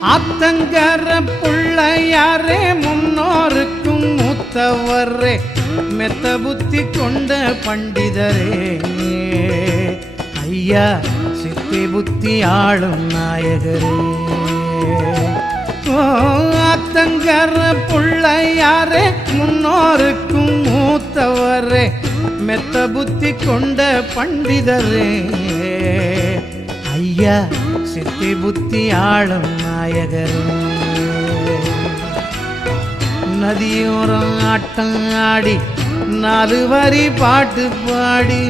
ஆத்தங்கர புள்ளையாரே முன்னோருக்கும் மூத்தவரே மெத்த புத்தி கொண்ட பண்டிதரே ஐயா சித்தி புத்தி ஆளும் நாயகரே. ஆத்தங்கர புள்ளையாரே முன்னோருக்கும் மூத்தவரே மெத்த புத்தி கொண்ட பண்டிதரே ஐயா சித்தி புத்தி ஆளும் நாயகரே. நதியோரம் ஆட்டம் ஆடி 4 வரி பாட்டு பாடி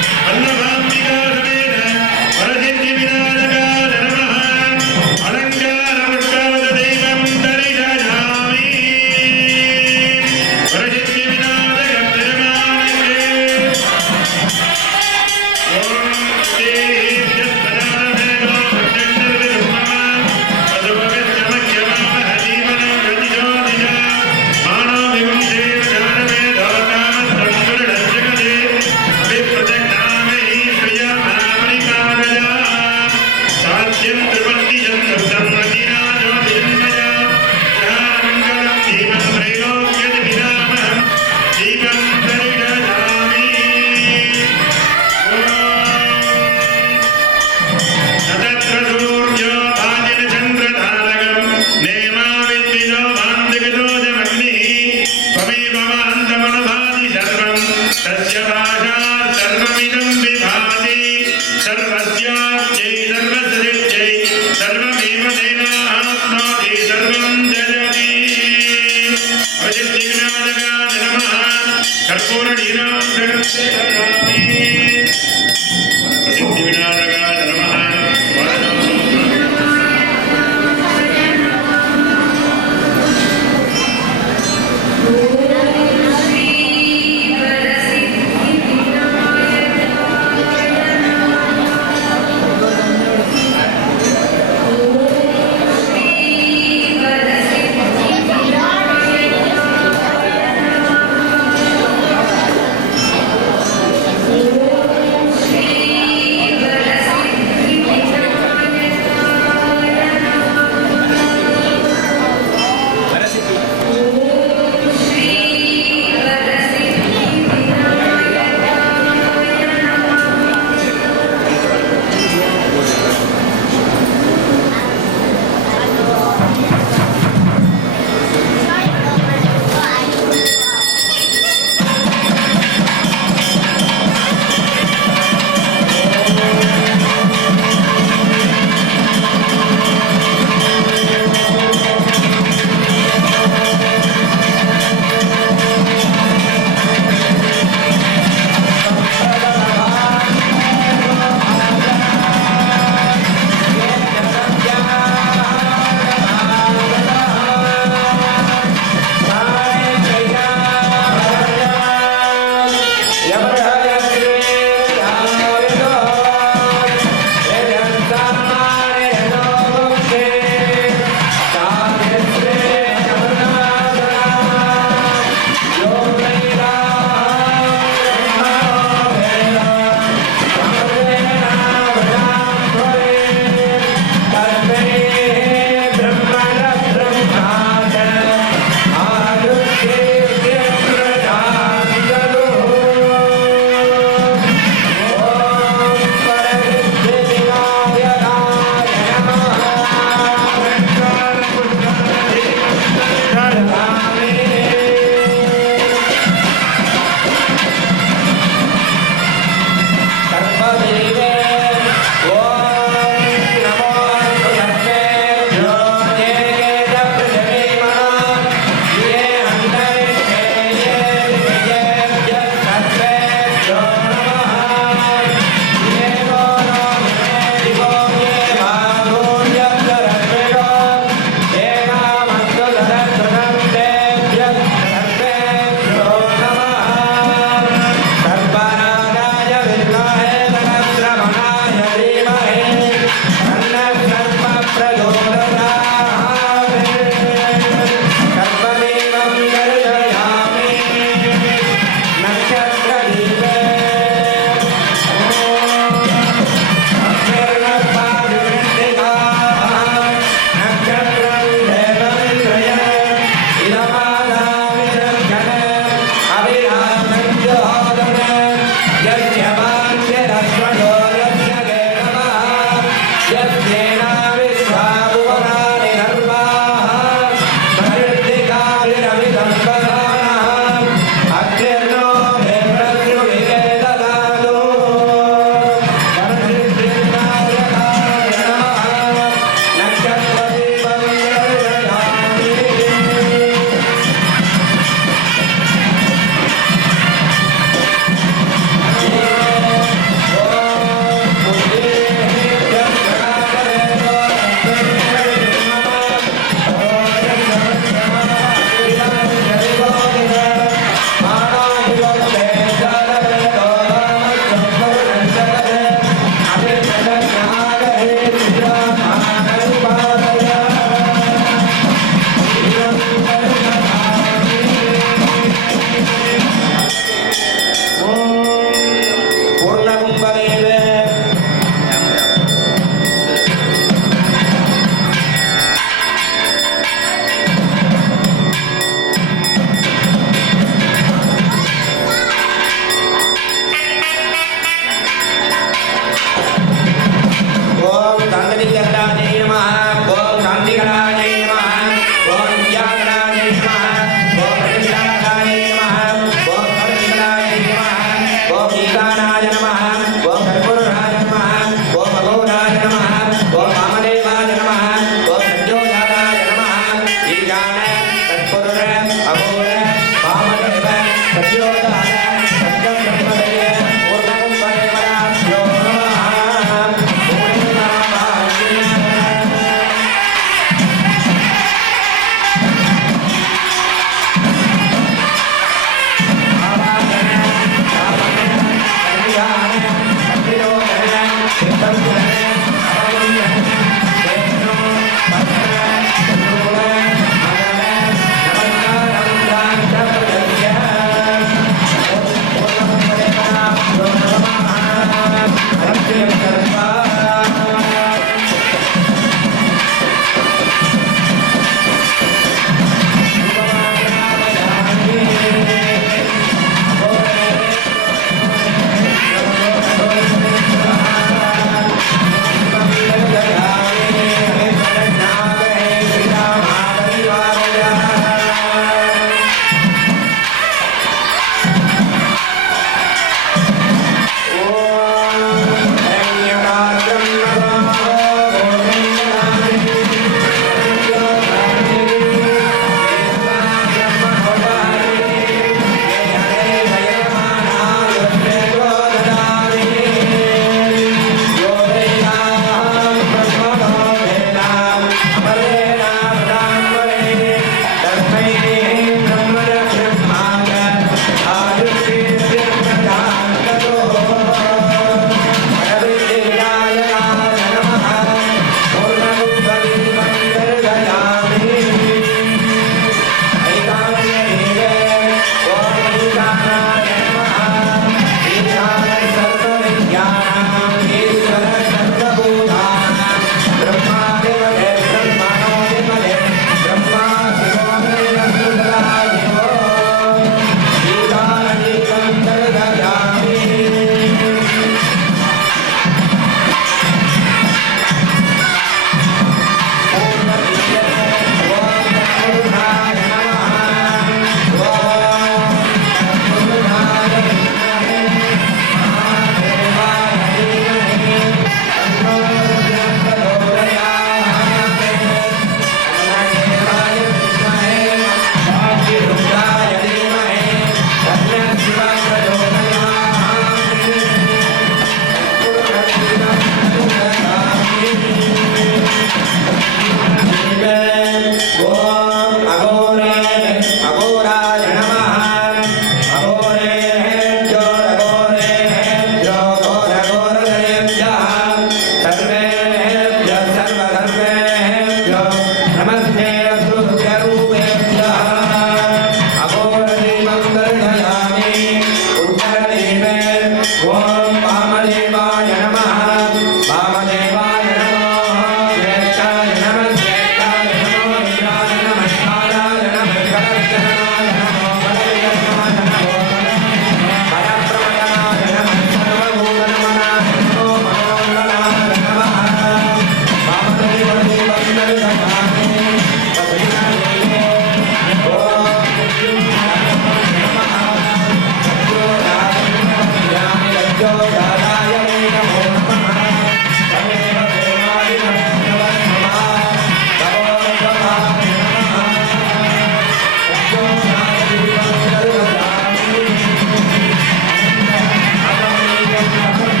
ஓம்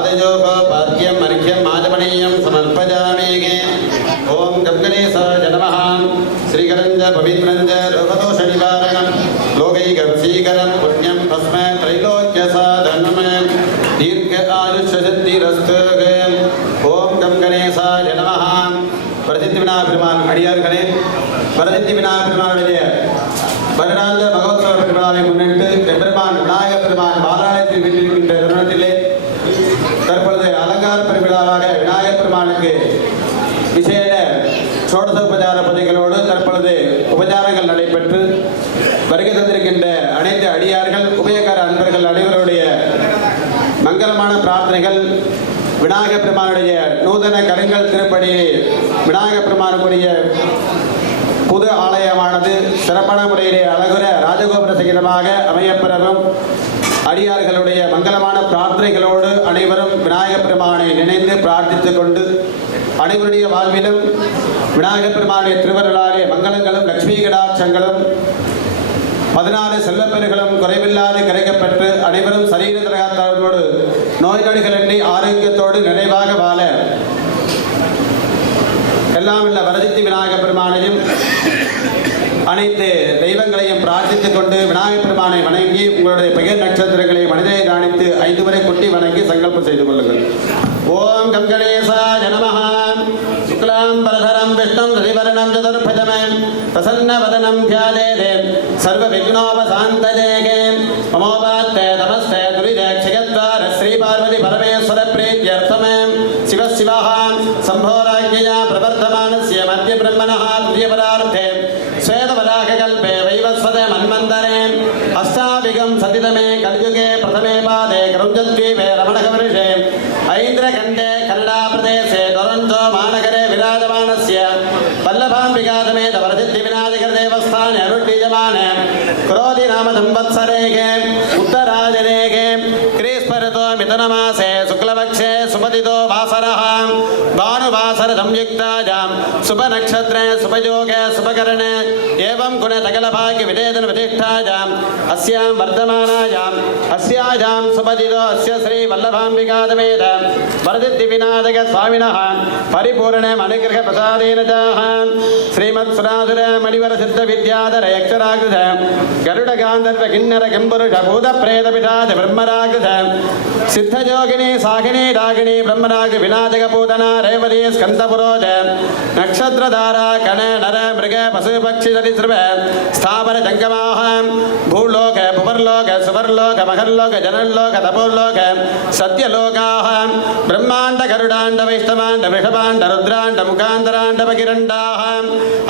पादयोः पाद्यम् अर्घ्यम् आचमनीयं समर्पयामि। ओम गंगणेशाय नमः। श्रीकरञ्च पवित्रञ्च रोगदोषनिवारणं लोकैकवशीकरं पुण्यं तस्मै त्रैलोक्यसाधनं दीर्घ आयुष्यसिद्धिरस्तु। ओम गंगणेशाय नमः। வரசித்தி விநாயகர் பெருமான் அடியார்களே, வரசித்தி விநாயகர் பெருமானுடைய வருடாந்த மகோத்சவ பெருமாளை முன்னிட்டு பெருமான் விநாயகர் பெருமான் பாலாலயத்தில் வீட்டிருக்கின்ற தருணத்திலே தற்பொழுது அலங்கார பெருவிழாவாக விநாயகர் பெருமானுக்கு விசேட சோடசோபச்சார பூஜைகளோடு தற்பொழுது உபச்சாரங்கள் நடைபெற்று வருகை தந்திருக்கின்ற அனைத்து அடியார்கள் உபயக்கார அன்பர்கள் அனைவருடைய மங்களமான பிரார்த்தனைகள் விநாயகர் பெருமானுடைய நூதன கருங்கல் திருப்படி விநாயகர் பெருமானுக்குரிய புது ஆலயமானது சிறப்பான முறையிலே அழகுற ராஜகோபுர சகிதமாக அமையப்பெறவும் அடியார்களுடைய மங்களமான பிரார்த்தனைகளோடு அனைவரும் விநாயகர் பெருமானை நினைந்து பிரார்த்தித்துக் கொண்டு அனைவருடைய வாழ்விலும் விநாயகர் பெருமானுடைய திருவருளாலே மங்களங்களும் லட்சுமி கடாட்சங்களும் 14 செல்லப்பெருகளும் குறைவில்லாது கிடைக்கப்பெற்று அனைவரும் சரீர திரகாத்தோடு நோய் நொடிகளின்றி ஆரோக்கியத்தோடு நிறைவாக வாழ எல்லாம் உள்ள வரசித்தி விநாயகர் பெருமானையும் அனைத்து தெய்வங்களையும் பிரார்த்தித்துக் கொண்டு விநாயகர் பெருமானை வணங்கி உங்களுடைய பெயர் நட்சத்திரங்களை மனிதனை தானித்து 5 முறை கொட்டி வணங்கி சங்கல்பம் செய்து கொள்ளுங்கள். ஓம் கங்கணேசாய நமஹ. சுக்லாம் பரதரம் விஷ்ணும் ஹரிவர்ணம் சதுர்புஜம் பிரசன்னவதனம் த்யாதேதே சர்வ விக்னோபசாந்ததேகே மமோபாத்தே நமஸ்தே துரிதக்ஷயத்வார ஸ்ரீ பார்வதி பரமேஸ்வர பிரீத்யர்த்தமே சிவ சிவஹ சம்போராஜ்ஞயா பிரவர்த்தமானஸ்ய மத்திய பிரம்மணஹ துரியபரார்த்தே ஸ்வேதவராககல்பே வைவஸ்வதே மன்வந்தரே அஷ்டாவிகம் சதிதமே கலியுகே பிரதமே பாதே கிரௌஞ்சத்வீபே ரமணகவர்ஷே ஐந்திரகண்டே கன்னடா பிரதேசே டொரண்டோ மாநகரே விராஜமானஸ்ய வல்லபாம்பிகாதமேத வரசித்தி விநாயகர் தேவஸ்தானே அனுஷ்டீயமானே குரோதி நாம சம்பத்சரேகே உத்தராஜரேகே கிரீஸ்பரதோ மிதனமாசே சுக்லபக்ஷே சுபதிதோ வாசரஹ பானுவாசர சம்யுக்தாஜாம் சுபநக்ஷத்ரே சுபயோகே சுபகரணே एवं गुण सकल भाग्य विदेदन प्रतिष्ठायां अस्यां वर्धमानायां अस्याजां सुपदितो अस्य श्री वल्लभाम्बिकादमेद वरदिति विनायक स्वामिनः परिपूर्णे अनुग्रह प्रसादेन श्रीमत् सुरासुर मणिवर सिद्ध विद्याधर यक्षराकृत गरुड गांधर्व किन्नर किंपुरुष भूत प्रेत पिशाच ब्रह्मराकृत सिद्धयोगिनी सागिनी रागिनी ब्रह्मराग विनायक पूतना रेवती स्कंदपुरोज नक्षत्रधारा कण नर मृग पशु पक्षी स्थावर जंगमाः भूलोक पुवर्लोक सुवर्लोक महर्लोक जनलोक तपोलोक सत्यलोकाः ब्रह्मांड गरुडांड वैष्णवांड वृषभांड रुद्रांड मुखांतरांड भगिरंडाः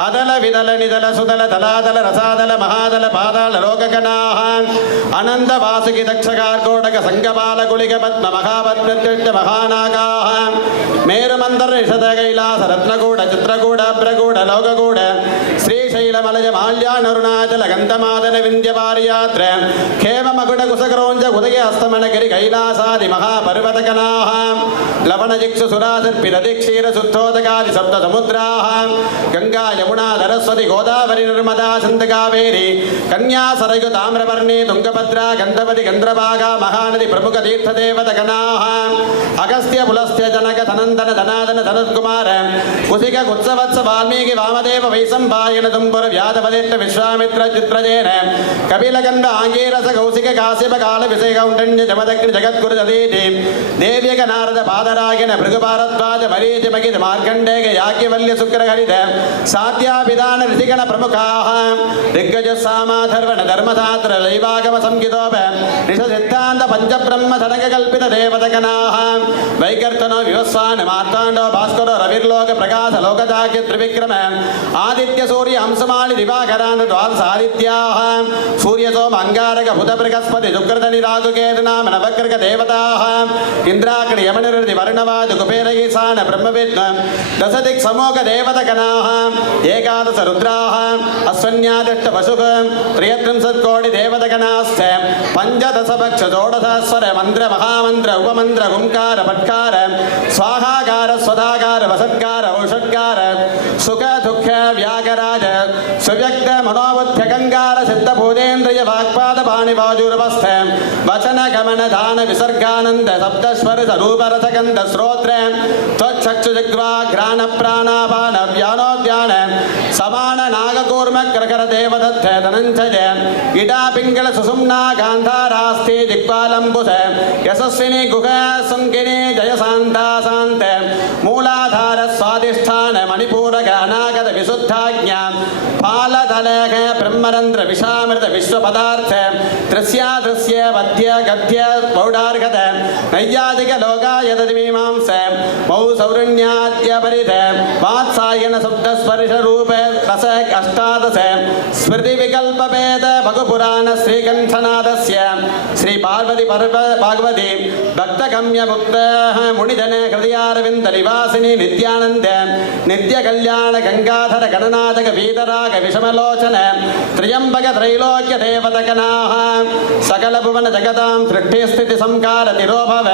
अदल विदल निदल सुदल तलादल रसादल महादल पादाल लोकगणाः अनंत वासुकि दक्षकार्कोटक संगपाल कुलिक पद्म महापद्मत्युष्ट महानागाः मेरुमंदर ऋषद कैलास रत्नकूट चित्रकूट अभ्रकूट लोककूट श्रीशैल मलय माल्यानरुणाचल गंधमादन विंध्य पारियात्र खेम मकुट कुसकरोंज उदय अस्तमन गिरि कैलासादि महापर्वतकनाः लवण जिक्षु सुरासर्पित क्षीर शुद्धोदकादि सप्त समुद्राः गंगा यमुना सरस्वती गोदावरी नर्मदा सिंधु कावेरी कन्या सरयु ताम्रपर्णी तुंगभद्रा गंधवती गंध्रभागा महानदी प्रमुख तीर्थदेवतगणाः अगस्त्य पुलस्त्य जनक धनंदन धनादन धनत्कुमार कुसिक कुत्सवत्स वाल्मीकि वामदेव वैशंपायन तुम्बुर व्याधवदिष्ट विश्वामित्र चित्रजेन कपिलगंध आंगीरस कौशिक काश्यप काल विषय कौंडन्य जमदग्नि जगद्गुरु दधीति देव्यक नारद पादरागिन भृगुभारद्वाज मरीचि मगिध मार्कंडेय याज्ञवल्क्य शुक्र हरित सात्याभिधान ऋषिगण प्रमुखाः दिग्गज सामाधर्वण धर्मशास्त्र लैवागम संहितोप ऋष सिद्धांत पंचब्रह्म सनक कल्पित देवतगणाः वैकर्तनो विवस्वान मार्तांडो भास्करो रविर्लोक प्रकाश लोकजाग्य त्रिविक्रम आदित्य सूर्य हंसमालि दिवाकरान् द्वादश आदित्याः सूर्य सोम अंगारक बुध बृहस्पति शुक्रधनि राहु केतु नाम नवग्रह देवताः इंद्राग्नि यमनिरुद्धि वरुणवाद कुबेर ईशान ब्रह्मविद् दश दिक् समूह देवतगणाः एकादश रुद्राः अश्वन्यादिष्ट वसुः त्रयत्रिंशत् कोटि देवतगणाश्च पंचदश पक्ष षोडशास्वर मंत्र महामंत्र उपमंत्र हुंकार फट्कार स्वाहाकार स्वधाकार वसत्कार औषट्कार सुख दुःख व्यागराज सुव्यक्त मनोबुद्ध्य गंगार सिद्ध भूतेन्द्रिय वाक्पाद पाणि वाजुर्वस्थ वचन गमन दान विसर्गानंद सप्त स्वर स्वरूप रस गंध श्रोत्र त्वचक्षु जिह्वा घ्राण प्राणापान व्यानोद्यान समान नागकूर्म करकर देवदत्त धनंजय इडा पिंगल सुषुम्ना गांधारास्ति दिक्पालंबुस यशस्विनी गुह संकिनी जयशांता शांत मूलाधार स्वादिष्ठान मणिपूरक अनागत विशुद्धाज्ञा पालतलग ब्रह्मरंद्र विषामृत विश्वपदार्थ दृश्य पद्य गद्य पौडार्गत नैयादिक लोकायतमीमांस मौ सौरण्याद्य परिध वात्सायन शब्द स्पर्श रूप रस अष्टादश स्मृति विकल्प भेद भगुपुराण श्रीकंठनाथस्य श्री पार्वती भागवती भक्तगम्य मुक्त मुनिजन हृदयारविंद निवासिनी नित्यानंद नित्य कल्याण गंगाधर गणनाथक वीतराग विषमलोचन त्र्यंबक त्रैलोक्य देवतकनाः सकल भुवन जगतां सृष्टि स्थिति संकार तिरोभव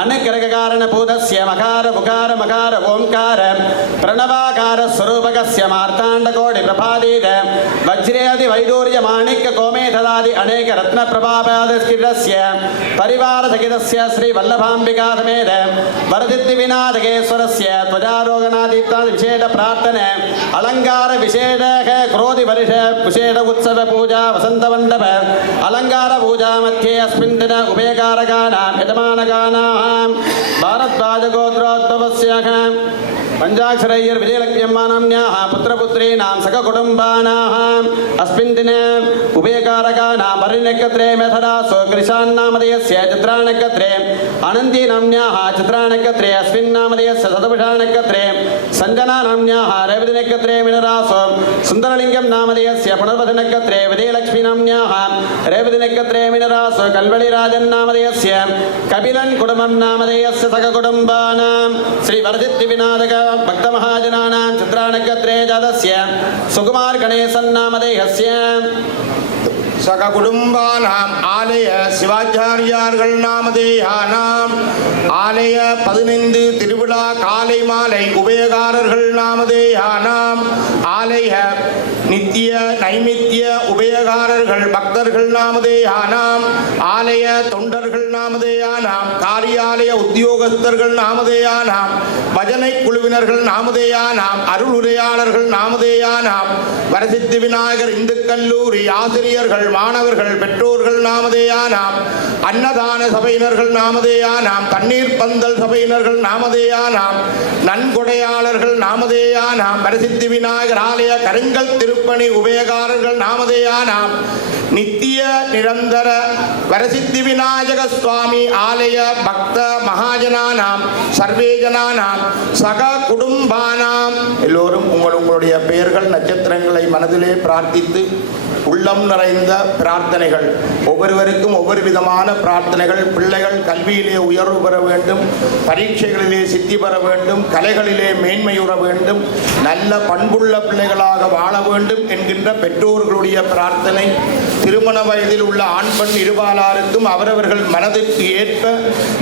अनुग्रह कारण भूतस्य मकार मुकार मकार ओंकार प्रणवाकार स्वरूपकस्य मार्तांड कोटि प्रभादीद वज्रेदि वैडूर्य माणिक्य गोमेधरादि अनेक रत्न प्रभापादस्किरस्य परिवार सहितस्य श्री वल्लभांबिका समेत वरदित्ति विनायकेश्वरस्य ध्वजारोहणादीप्तान् विशेष प्रार्थने अलंकार विशेष क्रोधि वर्ष विशेष उत्सव पूजा वसंत मंडप अलंकार पूजा मध्ये अस्मिन् दिन उभयकारकानां यजमानकानां भारद्वाज गोत्रोद्भवस्य पंचाक्षरय्यर विजयलक्ष्म्याः पुत्रपुत्रीणां सककुटुम्बानाम् अस्मिन् दिने उभयकारकानां परिनक्षत्रे मेधरासु कृशान्नामधेयस्य चित्रानक्षत्रे अनन्ती नाम्न्याः चित्रानक्षत्रे अस्मिन् नामधेयस्य शतभिषानक्षत्रे सञ्जना नाम्न्याः रेवतिनक्षत्रे मिनरासु सुन्दरलिङ्गं नामधेयस्य पुनर्वसनक्षत्रे विजयलक्ष्मी नाम्न्याः रेवतिनक्षत्रे मिनरासु कल्वळिराजन् नामधेयस्य कपिलन् कुटुम्बं नामधेयस्य सककुटुम्बानां श्री वरदित्तिविनायक भक्त महाजनानां चित्रानक्षत्रे जातस्य सुकुमार गणेशन् नामधेयस्य सக குடும்பானாம் ஆலய சிவாச்சாரியார்கள் நாமதேயானாம் ஆலய 15 திருவிழா காலை மாலை உபயகாரர்கள் நாமதேயானாம் ஆலய நித்திய நைமித்திய உபயகாரர்கள் பக்தர்கள் நாமதேயானாம் ஆலய தொண்டர்கள் நாமதேயானாம் காரியாலய உத்தியோகஸ்தர்கள் நாமதேயானாம் பஜனை குழுவினர்கள் நாமதேயானாம் அருள் உரையாளர்கள் நாமதேயானாம் வரசித்தி விநாயகர் இந்து கல்லூரி ஆசிரியர்கள் மாணவர்கள் பெற்றோர்கள் நாமதேயானாம் அன்னதான சபையினர்கள் நாமதேயானாம் தண்ணீர் பந்தல் சபையினர்கள் நாமதேயானாம் நன்கொடையாளர்கள் நாமதேயானாம் வரசித்தி விநாயகர் ஆலய கருங்கல் திருப்பணி உபயகாரர்கள் நாமதேயானாம் நித்திய நிரந்தர வரசித்தி விநாயக சுவாமி ஆலய பக்த மகாஜனானாம் சர்வே ஜனானாம் சக குடும்பானாம் எல்லோரும் உங்களுடைய பெயர்கள் நட்சத்திரங்களை மனதிலே பிரார்த்தித்து உள்ளம் நிறைந்த பிரார்த்தனைகள் ஒவ்வொருவருக்கும் ஒவ்வொரு விதமான பிரார்த்தனைகள் பிள்ளைகள் கல்வியிலே உயர்வு பெற வேண்டும் பரீட்சைகளிலே சித்தி பெற வேண்டும் கலைகளிலே மேன்மையுற வேண்டும் நல்ல பண்புள்ள பிள்ளைகளாக வாழ வேண்டும் என்கின்ற பெற்றோர்களுடைய பிரார்த்தனை திருமண வயதில் உள்ள ஆண் பெண் இருபாலாருக்கும் அவரவர்கள் மனதிற்கு ஏற்ப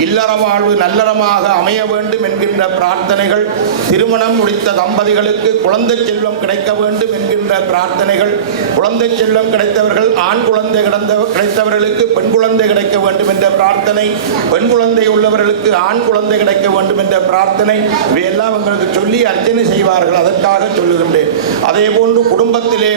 இல்லற வாழ்வு நல்லறமாக அமைய வேண்டும் என்கின்ற பிரார்த்தனைகள் திருமணம் முடித்த தம்பதிகளுக்கு குழந்தை செல்வம் கிடைக்க வேண்டும் என்கின்ற பிரார்த்தனைகள் குழந்தை செல்வம் கிடைத்தவர்கள் ஆண் குழந்தை கிடைத்தவர்களுக்கு பெண் குழந்தை கிடைக்க வேண்டும் என்ற பிரார்த்தனை பெண் குழந்தை உள்ளவர்களுக்கு ஆண் குழந்தை கிடைக்க வேண்டும் என்ற பிரார்த்தனை இவையெல்லாம் உங்களுக்கு சொல்லி அர்ச்சனை செய்வார்கள் அதற்காக சொல்லுகின்றேன் அதே போன்று குடும்பத்திலே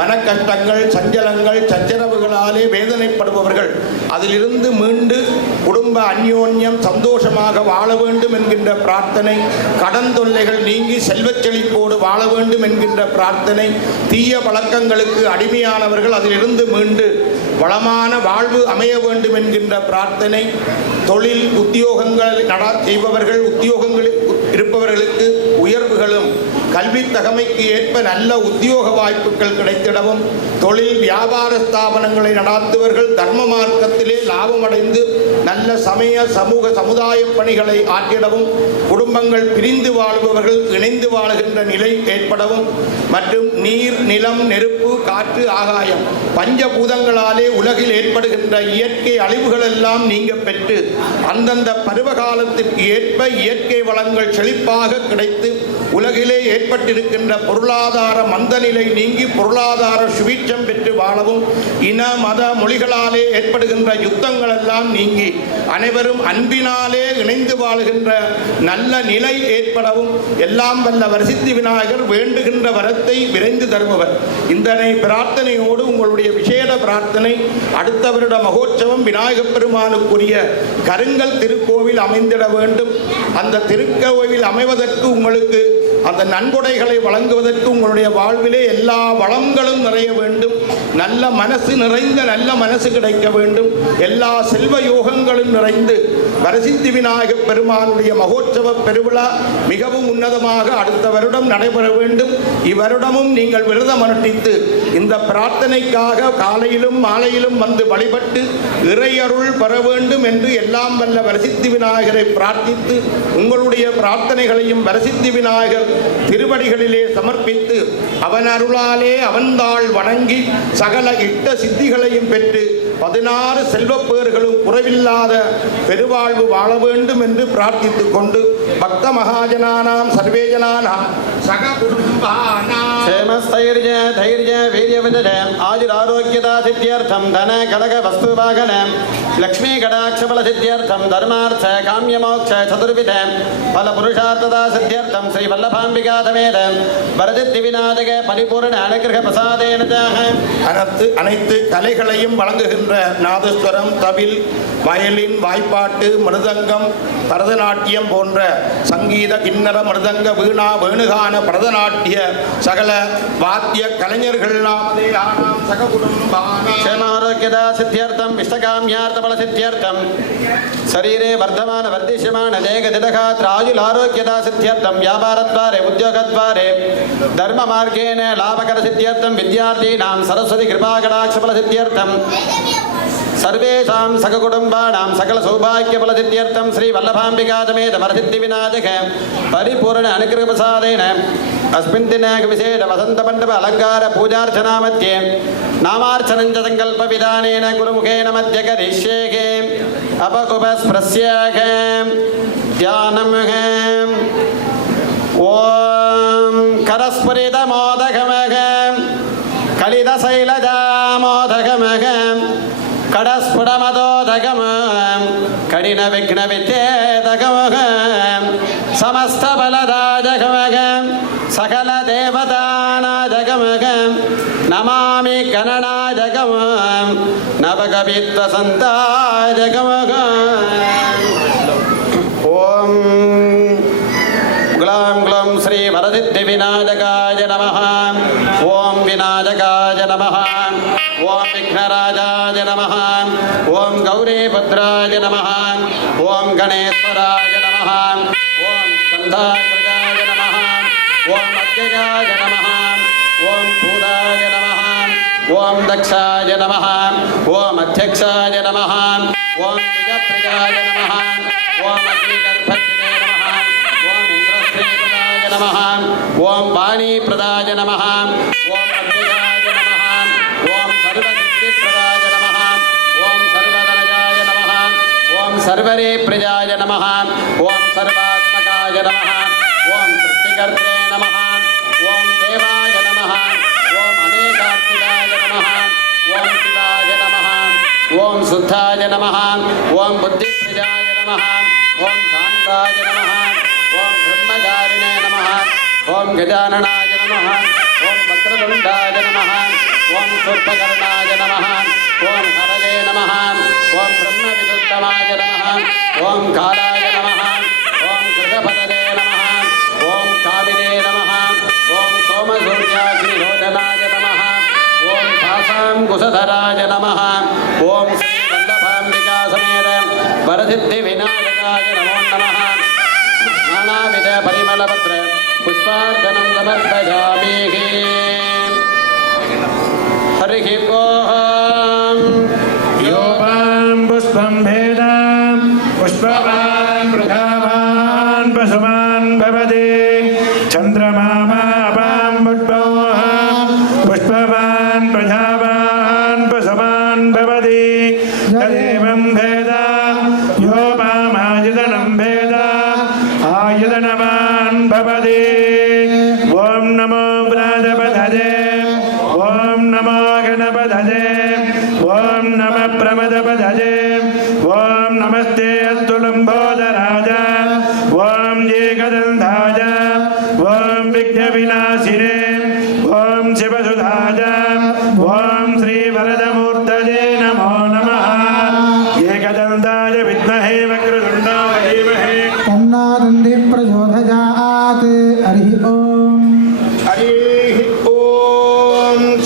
மன கஷ்டங்கள் சஞ்சலங்கள் சச்சரவுகளாலே வேதனைப்படுபவர்கள் அதிலிருந்து மீண்டு குடும்ப அந்யோன்யம் சந்தோஷமாக வாழ வேண்டும் என்கின்ற பிரார்த்தனை கடன் தொல்லைகள் நீங்கி செல்வச் செழிப்போடு வாழ வேண்டும் என்கின்ற பிரார்த்தனை தீய பழக்கங்களுக்கு அடிமையானவர்கள் அதிலிருந்து மீண்டு வளமான வாழ்வு அமைய வேண்டும் என்கின்ற பிரார்த்தனை தொழில் உத்தியோகங்கள் செய்பவர்கள் உத்தியோகங்களில் இருப்பவர்களுக்கு உயர்வுகளும் கல்வி தகமைக்கு ஏற்ப நல்ல உத்தியோக வாய்ப்புகள் கிடைத்திடவும் தொழில் வியாபார ஸ்தாபனங்களை நடாத்துவர்கள் தர்ம மார்க்கத்திலே லாபமடைந்து நல்ல சமய சமூக சமுதாய பணிகளை ஆற்றிடவும் குடும்பங்கள் பிரிந்து வாழ்பவர்கள் இணைந்து வாழுகின்ற நிலை ஏற்படவும் மற்றும் நீர் நிலம் நெருப்பு காற்று ஆகாயம் பஞ்சபூதங்களாலே உலகில் ஏற்படுகின்ற இயற்கை அழிவுகள் எல்லாம் நீங்க பெற்று அந்தந்த பருவகாலத்திற்கு ஏற்ப இயற்கை வளங்கள் செழிப்பாக கிடைத்து உலகிலே ஏற்பட்டிருக்கின்ற பொருளாதார மந்தநிலை நீங்கி பொருளாதார சுபீட்சம் பெற்று வாழவும், இன மத மொழிகளாலே ஏற்படுகின்ற யுத்தங்கள் எல்லாம் நீங்கி அனைவரும் அன்பினாலே இணைந்து வாழுகின்ற நல்ல நிலை ஏற்படவும் எல்லாம் வல்ல வரசித்தி விநாயகர் வேண்டுகின்ற வரத்தை விரைந்து தருபவர். இந்த பிரார்த்தனையோடு உங்களுடைய விசேட பிரார்த்தனை, அடுத்த வருட மகோற்சவம் விநாயகப் பெருமானுக்குரிய கருங்கல் திருக்கோவில் அமைந்திட வேண்டும். அந்த திருக்கோவில் அமைவதற்கு உங்களுக்கு அந்த நன்கொடைகளை வழங்குவதற்கு உங்களுடைய வாழ்விலே எல்லா வளங்களும் நிறைய வேண்டும். நல்ல மனசு நிறைந்த நல்ல மனசு கிடைக்க வேண்டும். எல்லா செல்வ யோகங்களும் நிறைந்து வரசித்தி விநாயகப் பெருமானுடைய மகோற்சவ பெருவிழா மிகவும் உன்னதமாக அடுத்த வருடம் நடைபெற வேண்டும். இவ்வருடமும் நீங்கள் விரதம் அனுஷ்டித்து இந்த பிரார்த்தனைக்காக காலையிலும் மாலையிலும் வந்து வழிபட்டு இறையருள் பெற வேண்டும் என்று எல்லாம் வல்ல வரசித்தி விநாயகரை பிரார்த்தித்து உங்களுடைய பிரார்த்தனைகளையும் வரசித்தி விநாயகர் திருவடிகளிலே சமர்ப்பித்து அவன் அருளாலே அவன்தாள் வணங்கி சகல இட்ட சித்திகளையும் பெற்று 16 செல்வப்பேர்களும் குறைவில்லாத பெருவாழ்வு வாழ வேண்டும் என்று பிரார்த்தித்துக் கொண்டு பக்த மகாஜனானாம் சர்வேஜனானாம் சக குடும்பானாம் क्षेमस्थैर्य धैर्य वीर्य विजय आयुरारोग्यता सिद्ध्यर्थम धन कनक वस्तु वाहन लक्ष्मी कटाक्ष फल सिद्ध्यर्थम धर्मार्थ काम्य मोक्ष चतुर्विध फल पुरुषार्थता सिद्ध्यर्थम श्री वल्लभाम्बिका समेत वरदित्य विनायक परिपूर्ण अनुग्रह प्रसादेन அனைத்து கலைகளையும் வழங்குகின்ற நாதஸ்வரம், தவில், வயலின், வாய்ப்பாட்டு, மிருதங்கம், பரதநாட்டியம் போன்ற சங்கீத, கிண்ணற, மிருதங்க, வீணா, வேணுகான, பரதநாட்டிய சகல வாத்திய கலைஞர்கள் நாமதே ஆனாம் சக குடும்பானாம் क्षेमारोग्यता सिद्ध्यर्थम इष्टकाम्यार्थ फल सिद्ध्यर्थम शरीरे वर्धमान वर्धिष्यमान देह दिनगात्र आयुरारोग्यता सिद्ध्यर्थम व्यापारद्वारे उद्योगद्वारे धर्म मार्गेण लाभकर सिद्ध्यर्थम विद्यार्थीनां सरस्वती कृपा कटाक्ष फल सिद्ध्यर्थम सर्वेषां सककुटुम्बानां सकल सौभाग्य फल सिद्ध्यर्थम श्री वल्लभाम्बिका समेत वरसिद्धि विनायक परिपूर्ण अनुग्रह प्रसादेन अस्मिन् दिने विशेष वसंत मंडप अलंकार पूजार्चना मध्ये नामार्चनं च संकल्प विधानेन गुरुमुखेन मध्य करिष्ये अपकुपस्पृश्य ध्यानं ओम करस्फुरित मोदकमः कलित शैलजामोदकमः कडस्फुटमदोदकमः कठिन विघ्न विद्येदकमः समस्त बलदाजकमः सकल देवतानाजकमः नमामि गणनाजकमः नवकवित्वसन्ताजकमः ओम ग्लां ग्लौं श्री वरसिद्धि विनायकाय नमः ओम विनायकाय नमः ओम विघ्नराजाय नमः ओम गौरीपुत्राय नमः ओम गणेश्वराय नमः ओम स्कन्धाग्रजाय नमः ओम अग्रजाय नमः ओम भूताय नमः ओम दक्षाय नमः ओम अध्यक्षाय नमः ओम द्विजप्रियाय नमः ओम अग्निगर्भज्ञे नमः ओम इंद्रश्रीप्रदाय नमः ओम वाणीप्रदाय नमः ओम अव्ययाय नमः ओम सर्वसिद्धिप्रदाय नमः ओम सर्वधनजाय नमः ओम सर्वरीप्रियाय नमः ओम सर्वात्मकाय नमः ओम सृष्टिकर्त्रे नमः ओम देवाय नमः ओम अनेकार्तिकाय नमः ओम शिवाय नमः ओम शुद्धाय नमः ओम बुद्धिप्रियाय नमः ओम शान्ताय नमः ओम ब्रह्मचारिणे नमः ओम गजाननाय नमः ओम वक्रतुण्डाय नमः ओम शूर्पकर्णाय नमः ओम हरये नमः ओम ब्रह्मविदुत्तमाय नमः ओम कालाय नमः ओम कृतपतये नमः ओम कामिने नमः ओम सोमसूर्याग्निरोधनाय नमः ओम दासां कुशधराय नमः ओम श्री वल्लभाम्बिका समेत वरसिद्धि विनायकाय नमो नमः नानाविध परिमलपत्र पुष्पार्चनं समर्पयामि हरिः ओम् योपां पुष्पं भेदां पुष्पवान् मृगावान् पशुमान् भवति चन्द्रमापां पुष्पवान् प्रजावान् पशुमान् भवति तदेवं भेदा योपामायुधनं भेदा आयुधनवान् भवति नमस्ते अस्तु लंबोदराज ओम एकदंधाय ओम विघ्नविनाशिने ओम शिवसुधाय ओम श्रीवरदमूर्तये नमो नमः एकदंताय विद्महे वक्रतुण्डाय धीमहि तन्नादन्ति प्रचोदयात् हरि ओम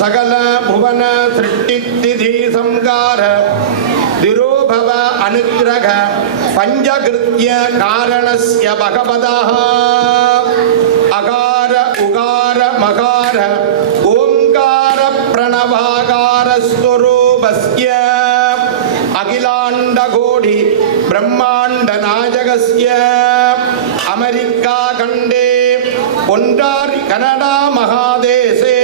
सकल भुवन सृष्टिस्थिति संगार तिरोभव अनुग्रह पंचकृत्य कारणस्य भगवतः अकार उकार मकार ओंकार प्रणवाकार स्वरूपस्य अखिलांड कोटि ब्रह्मांड नायकस्य अमेरिका खंडे ओंटारी कनाडा महादेशे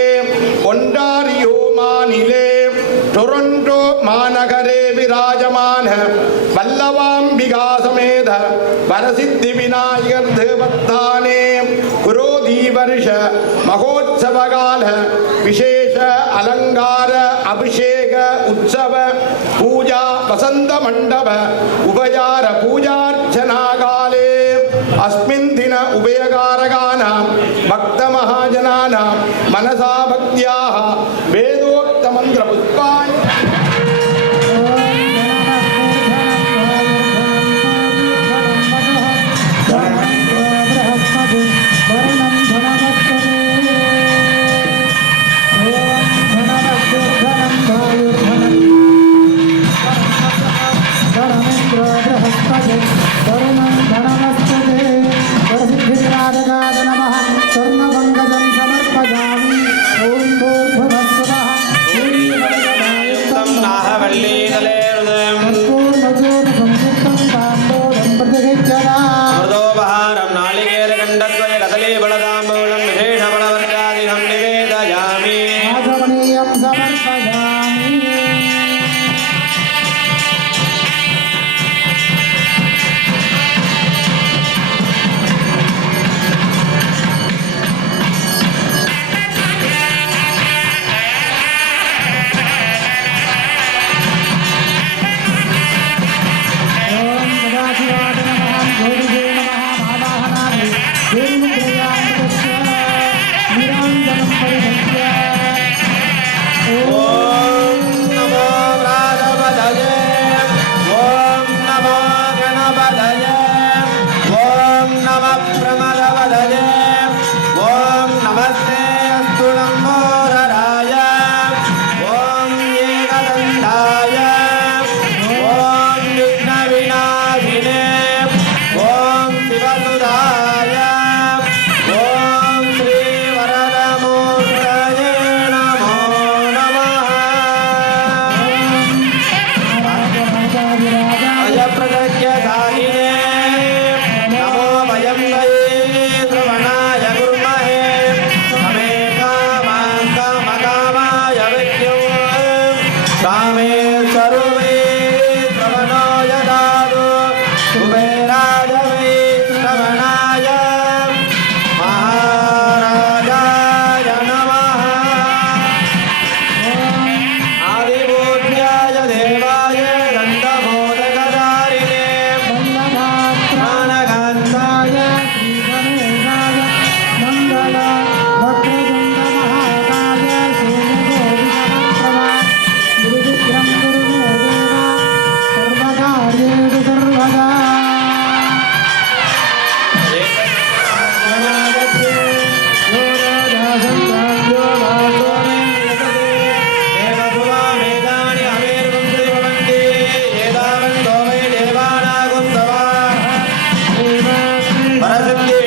ओंटारियो मानिले टोरंटो महानगरे विराजमान वल्लवांबिका समेत वरसिद्धि विनायक देवस्थाने पुरोधी वर्ष महोत्सव काल विशेष अलंकार अभिषेक उत्सव पूजा वसंत मंडप उभयार पूजार्चना काले अस्मिन् दिन उभयकारकानां भक्त महाजनानां मनसा भक्त्याः वेदोक्त मंत्र पुष्पाणि परसिद्धि